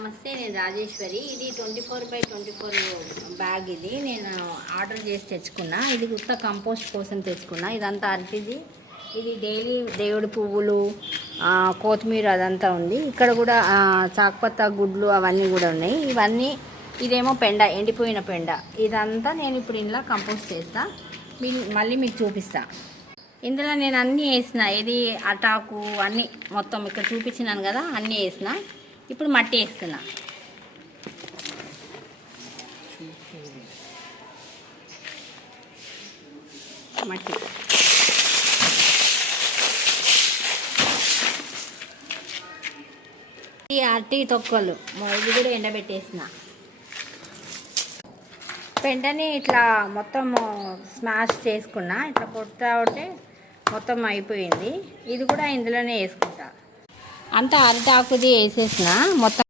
నమస్తే, నేను రాజేశ్వరి. ఇది 24x24 బ్యాగ్. ఇది నేను ఆర్డర్ చేసి తెచ్చుకున్నా. ఇది గుత్త కంపోస్ట్ కోసం తెచ్చుకున్నా. ఇదంతా అరటిది. ఇది డైలీ దేవుడి పువ్వులు, కొత్తిమీర అదంతా ఉంది. ఇక్కడ కూడా చాక్పత్తా గుడ్లు అవన్నీ కూడా ఉన్నాయి. ఇవన్నీ ఇదేమో పెండ, ఎండిపోయిన పెండ. ఇదంతా నేను ఇప్పుడు ఇందులో కంపోస్ట్ చేస్తా. మళ్ళీ మీకు చూపిస్తా. ఇందులో నేను అన్నీ వేసిన, ఇది అటాకు అన్నీ మొత్తం ఇక్కడ చూపించినాను కదా, అన్నీ వేసిన. ఇప్పుడు మట్టి వేస్తున్నా. మట్టి ఈ అరటి తొక్కలు ఇది కూడా ఎండబెట్టేసిన. పెంటని ఇట్లా మొత్తం స్మాష్ చేసుకున్నా. ఇట్లా కొడతా ఉంటే మొత్తం అయిపోయింది. ఇది కూడా ఇందులోనే వేసుకుంటా. అంతా అరటాకుది వేసేసిన మొత్తం.